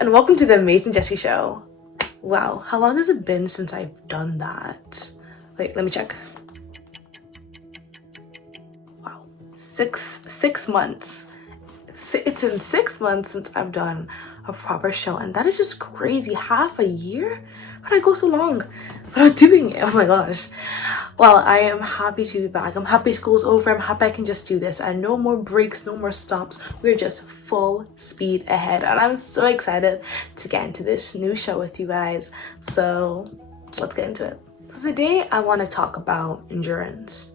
and welcome to the Amazing Jessy Show. Wow, how long has it been since I've done that? Wait, let me check. Wow, six months. It's been 6 months since I've done a proper show, and that is just crazy. Half a year? How did I go so long without doing it? Oh my gosh. Well, I am happy to be back. I'm happy school's over. I'm happy I can just do this, and no more breaks, no more stops. We're just full speed ahead, and I'm so excited to get into this new show with you guys. So let's get into it. So today I want to talk about endurance,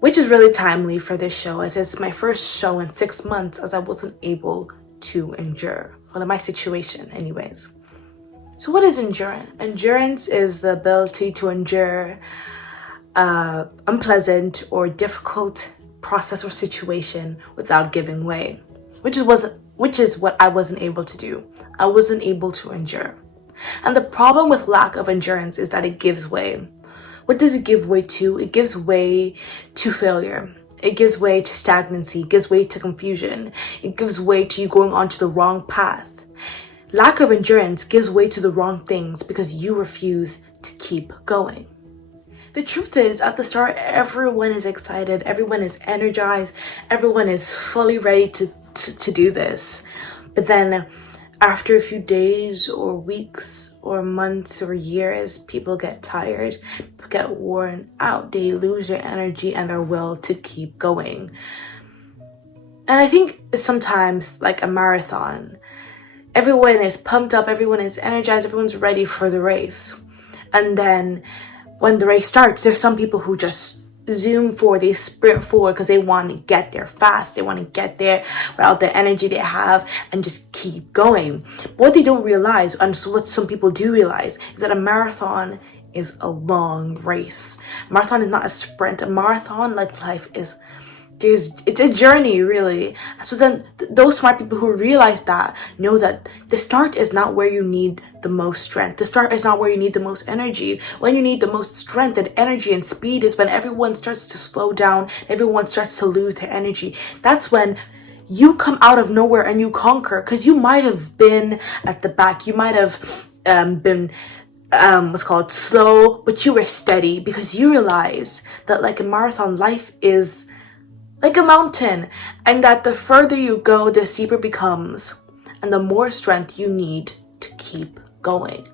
which is really timely for this show, as it's my first show in 6 months, as I wasn't able to endure. Well, in my situation anyways. So what is endurance? Endurance is the ability to endure unpleasant or difficult process or situation without giving way, which is what I wasn't able to do. I wasn't able to endure. And the problem with lack of endurance is that it gives way. What does it give way to? It gives way to failure. It gives way to stagnancy. It gives way to confusion. It gives way to you going onto the wrong path. Lack of endurance gives way to the wrong things because you refuse to keep going. The truth is, at the start, everyone is excited, everyone is energized, everyone is fully ready to do this. But then after a few days or weeks or months or years, people get tired, people get worn out, they lose their energy and their will to keep going. And I think sometimes, like a marathon, everyone is pumped up, everyone is energized, everyone's ready for the race. And then when the race starts, there's some people who just zoom forward, they sprint forward because they want to get there fast. They want to get there without the energy they have and just keep going. But what they don't realize, and so what some people do realize, is that a marathon is a long race. A marathon is not a sprint. A marathon, like life, it's a journey, really. So then those smart people who realize that know that the start is not where you need the most strength. The start is not where you need the most energy. When you need the most strength and energy and speed is when everyone starts to slow down, everyone starts to lose their energy. That's when you come out of nowhere and you conquer, because you might have been at the back, you might have been slow, but you were steady because you realize that, like a marathon, life is like a mountain, and that the further you go, the steeper it becomes, and the more strength you need to keep going.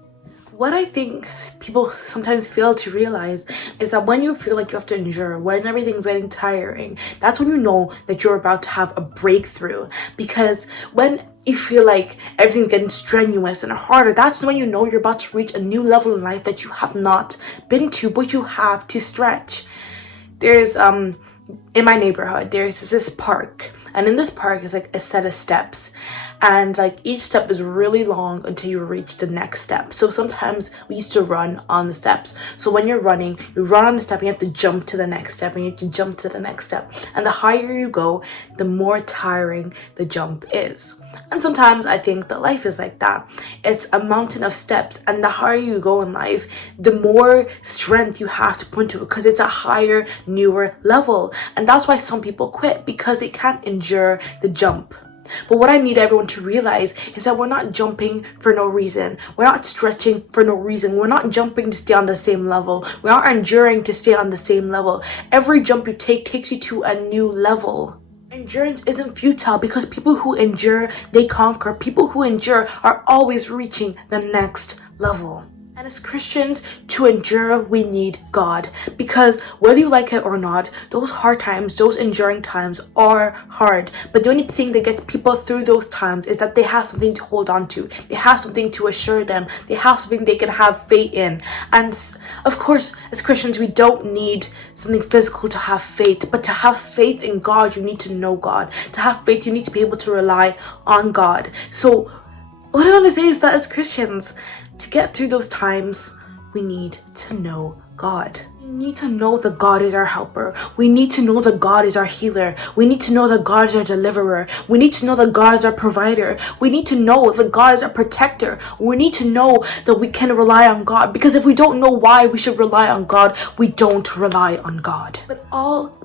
What I think people sometimes fail to realize is that when you feel like you have to endure, when everything's getting tiring, that's when you know that you're about to have a breakthrough. Because when you feel like everything's getting strenuous and harder, that's when you know you're about to reach a new level in life that you have not been to, but you have to stretch. There's in my neighborhood, there's this park, and in this park is like a set of steps, and like each step is really long until you reach the next step. So sometimes we used to run on the steps. So when you're running, you run on the step and you have to jump to the next step, and you have to jump to the next step, and the higher you go, the more tiring the jump is. And sometimes I think that life is like that. It's a mountain of steps, and the higher you go in life, the more strength you have to put into it, because it's a higher, newer level. And that's why some people quit, because they can't endure the jump. But what I need everyone to realize is that we're not jumping for no reason. We're not stretching for no reason. We're not jumping to stay on the same level. We're not enduring to stay on the same level. Every jump you take takes you to a new level. Endurance isn't futile, because people who endure, they conquer. People who endure are always reaching the next level. And as Christians, to endure, we need God. Because whether you like it or not, those hard times, those enduring times are hard. But the only thing that gets people through those times is that they have something to hold on to. They have something to assure them. They have something they can have faith in. And of course, as Christians, we don't need something physical to have faith. But to have faith in God, you need to know God. To have faith, you need to be able to rely on God. So what I want to say is that as Christians, to get through those times, we need to know God. We We need to know that God is our helper. We need to know that God is our healer. We need to know that God is our deliverer. We need to know that God is our provider. We need to know that God is our protector. We need to know that we can rely on God, because if we don't know why we should rely on God, we don't rely on God.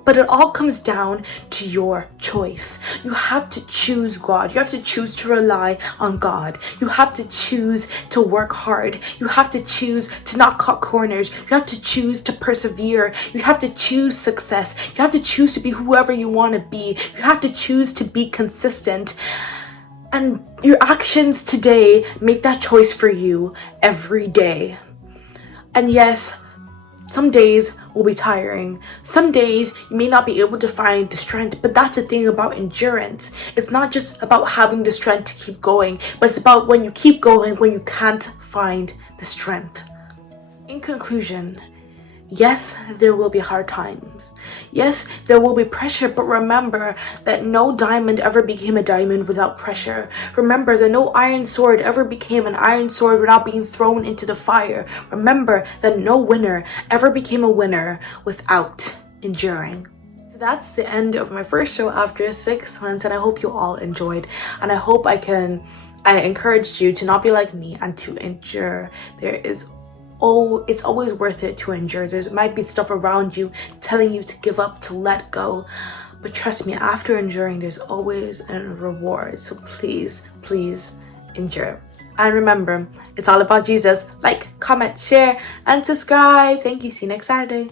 But it all comes down to your choice. You have to choose God. You have to choose to rely on God. You have to choose to work hard. You have to choose to not cut corners. You have to choose to persevere. You have to choose success. You have to choose to be whoever you want to be. You have to choose to be consistent. And your actions today make that choice for you every day. And yes, some days will be tiring. Some days you may not be able to find the strength, but that's the thing about endurance. It's not just about having the strength to keep going, but it's about when you keep going, when you can't find the strength. In conclusion, yes, there will be hard times. Yes, there will be pressure, but remember that no diamond ever became a diamond without pressure. Remember that no iron sword ever became an iron sword without being thrown into the fire. Remember that no winner ever became a winner without enduring. So that's the end of my first show after 6 months, and I hope you all enjoyed, and I hope I encouraged you to not be like me and to endure. It's always worth it to endure. There might be stuff around you telling you to give up, to let go. But trust me, after enduring, there's always a reward. So please, please endure. And remember, it's all about Jesus. Like, comment, share, and subscribe. Thank you. See you next Saturday.